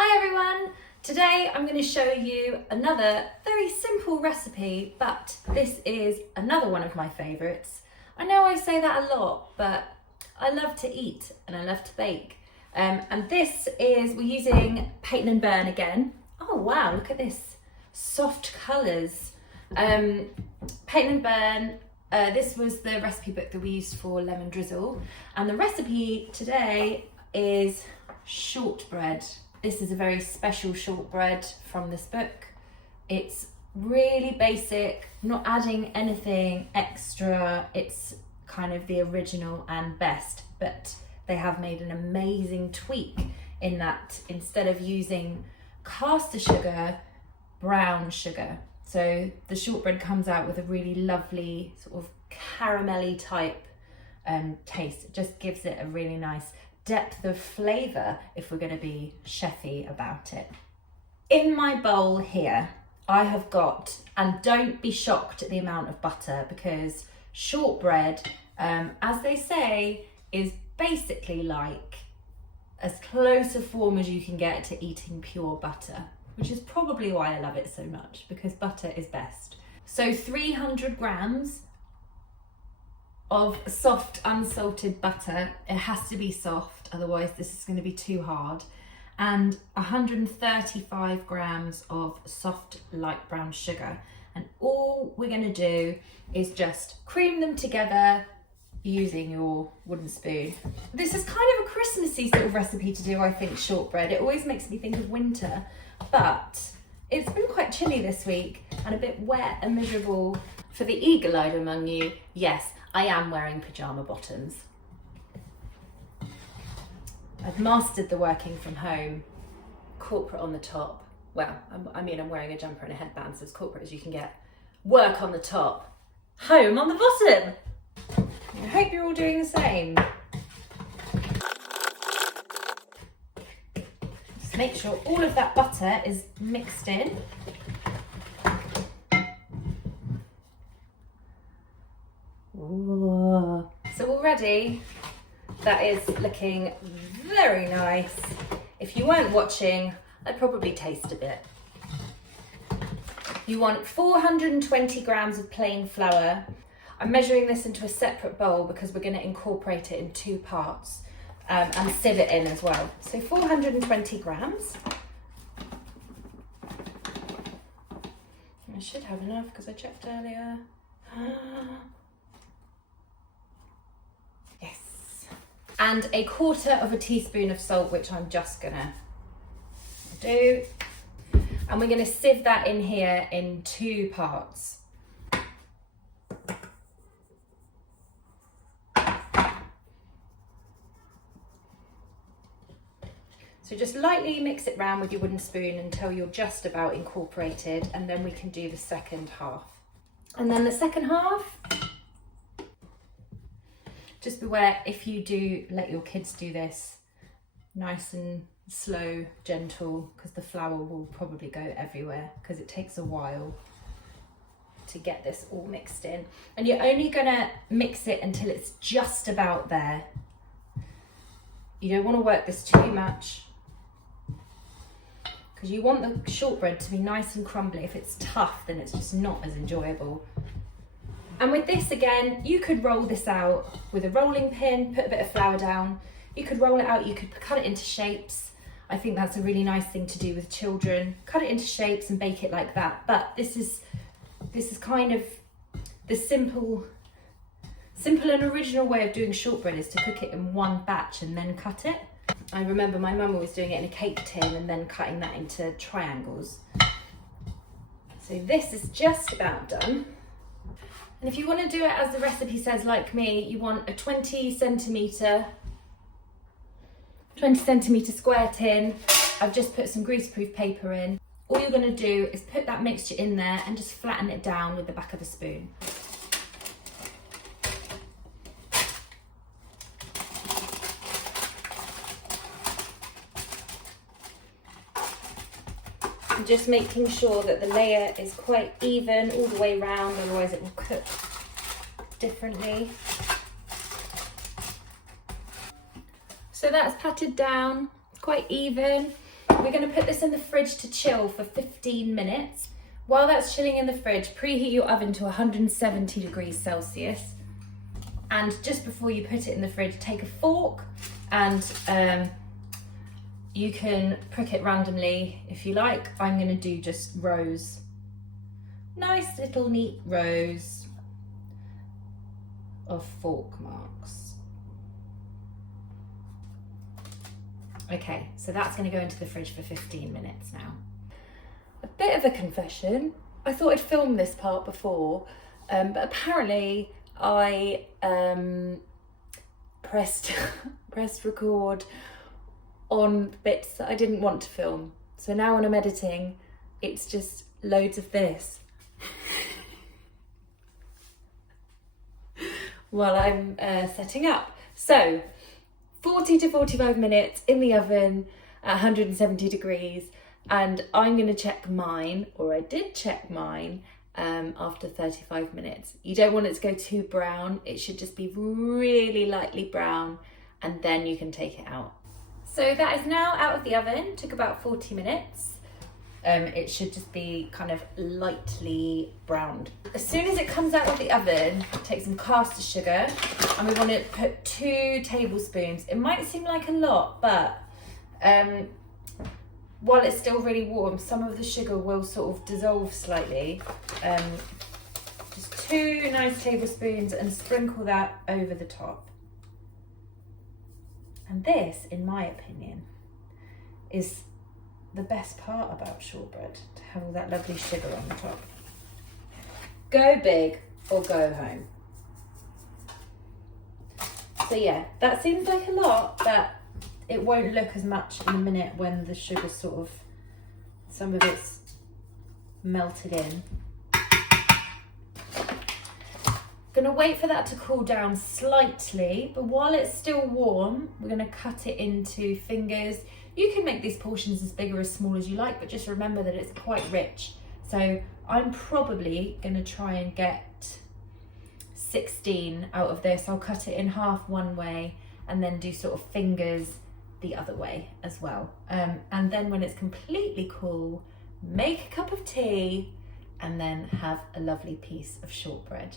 Hi everyone! Today I'm going to show you another very simple recipe, but this is another one of my favourites. I know I say that a lot, but I love to eat and I love to bake. And this is, we're using Peyton and Byrne again. Oh wow, look at this. Soft colours. Peyton and Byrne, this was the recipe book that we used for lemon drizzle. And the recipe today is shortbread. This is a very special shortbread from this book. It's really basic, not adding anything extra. It's kind of the original and best, but they have made an amazing tweak in that instead of using caster sugar, brown sugar. So the shortbread comes out with a really lovely sort of caramelly type taste. It just gives it a really nice depth of flavour if we're going to be chefy about it. In my bowl here, I have got, and don't be shocked at the amount of butter, because shortbread, as they say, is basically like as close a form as you can get to eating pure butter, which is probably why I love it so much, because butter is best. So 300 grams of soft unsalted butter. It has to be soft, otherwise this is going to be too hard. And 135 grams of soft light brown sugar. And all we're going to do is just cream them together using your wooden spoon. This is kind of a Christmassy sort of recipe to do, I think, shortbread. It always makes me think of winter, but it's been quite chilly this week and a bit wet and miserable. For the eagle-eyed among you, yes, I am wearing pyjama bottoms. I've mastered the working from home, corporate on the top. Well, I'm wearing a jumper and a headband, so as corporate as you can get. Work on the top, home on the bottom. I hope you're all doing the same. Just make sure all of that butter is mixed in. Ooh. So already that is looking very nice. If you weren't watching, I'd probably taste a bit. You want 420 grams of plain flour. I'm measuring this into a separate bowl because we're going to incorporate it in two parts and sieve it in as well. So 420 grams. I should have enough because I checked earlier. Yes. And 1/4 teaspoon of salt, which I'm just gonna do. And we're gonna sieve that in here in two parts. So just lightly mix it round with your wooden spoon until you're just about incorporated, and then we can do the second half. And then the second half, just beware if you do let your kids do this, nice and slow, gentle, because the flour will probably go everywhere because it takes a while to get this all mixed in. And you're only gonna mix it until it's just about there. You don't want to work this too much because you want the shortbread to be nice and crumbly. If it's tough, then it's just not as enjoyable. And with this again, you could roll this out with a rolling pin, put a bit of flour down. You could roll it out, you could cut it into shapes. I think that's a really nice thing to do with children. Cut it into shapes and bake it like that. But this is kind of the simple and original way of doing shortbread, is to cook it in one batch and then cut it. I remember my mum always doing it in a cake tin and then cutting that into triangles. So this is just about done. And if you want to do it as the recipe says, like me, you want a 20 centimetre square tin. I've just put some greaseproof paper in. All you're going to do is put that mixture in there and just flatten it down with the back of a spoon. And just making sure that the layer is quite even all the way around, otherwise it will cook differently. So that's patted down, quite even. we're going to put this in the fridge to chill for 15 minutes. While that's chilling in the fridge, preheat your oven to 170 degrees Celsius. And just before you put it in the fridge, take a fork and you can prick it randomly if you like. I'm going to do just rows. Nice little neat rows of fork marks. Okay, so that's going to go into the fridge for 15 minutes now. A bit of a confession, I thought I'd filmed this part before, but apparently I pressed record on bits that I didn't want to film. So now when I'm editing, it's just loads of this while I'm setting up. So 40 to 45 minutes in the oven at 170 degrees. And I'm going to check mine, or I did check mine, after 35 minutes. You don't want it to go too brown. It should just be really lightly brown, and then you can take it out. So that is now out of the oven. Took about 40 minutes. It should just be kind of lightly browned. As soon as it comes out of the oven, take some caster sugar, and we want to put 2 tablespoons. It might seem like a lot, but while it's still really warm, some of the sugar will sort of dissolve slightly. Just 2 nice tablespoons, and sprinkle that over the top. And this, in my opinion, is the best part about shortbread, to have all that lovely sugar on the top. Go big or go home. So yeah, that seems like a lot, but it won't look as much in a minute when the sugar sort of, some of it's melted in. Gonna wait for that to cool down slightly, but while it's still warm, we're gonna cut it into fingers. You can make these portions as big or as small as you like, but just remember that it's quite rich. So I'm probably gonna try and get 16 out of this. I'll cut it in half one way and then do sort of fingers the other way as well. And then when it's completely cool, make a cup of tea and then have a lovely piece of shortbread.